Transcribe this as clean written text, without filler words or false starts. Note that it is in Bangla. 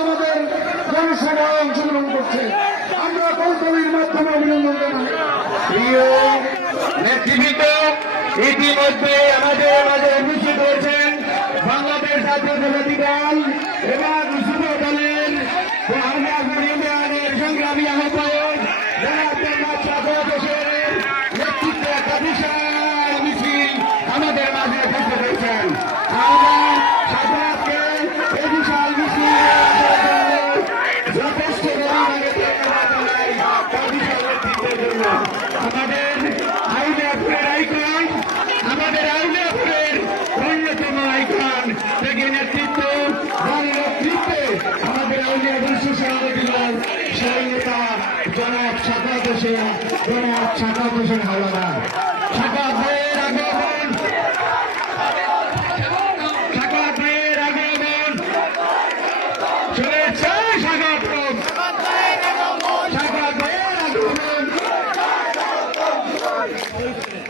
আমাদের জনসভায় অংশগ্রহণ করছে। আমরা কৌশলীর মাধ্যমে অভিনন্দন জানাই। প্রিয় নেতৃবৃন্দ, ইতিমধ্যে আমাদের মাঝে উপস্থিত হয়েছেন বাংলাদেশ জাতীয়তাবাদী দল এবং যুব দলের ইউনিয়নের সংগ্রামী আহ্বায়ক নেতৃত্বে একটা বিশাল মিছিল আমাদের মাঝে উপস্থিত হয়েছেন। আমরা সাধারণকে এই বিশাল মিছিল যথেষ্ট পরিমাণে ধন্যবাদ জানাই তার বিশাল নেতৃত্বের জন্য। আমাদের আইনাপুরের আইকন, আমাদের আইনাপুরের অন্যতম আইকন থেকে নেতৃত্বে আমাদের আইনাপুর সুশাসী দল সেই নেতা জনাব সাকাত হোসেন হাওলাদার।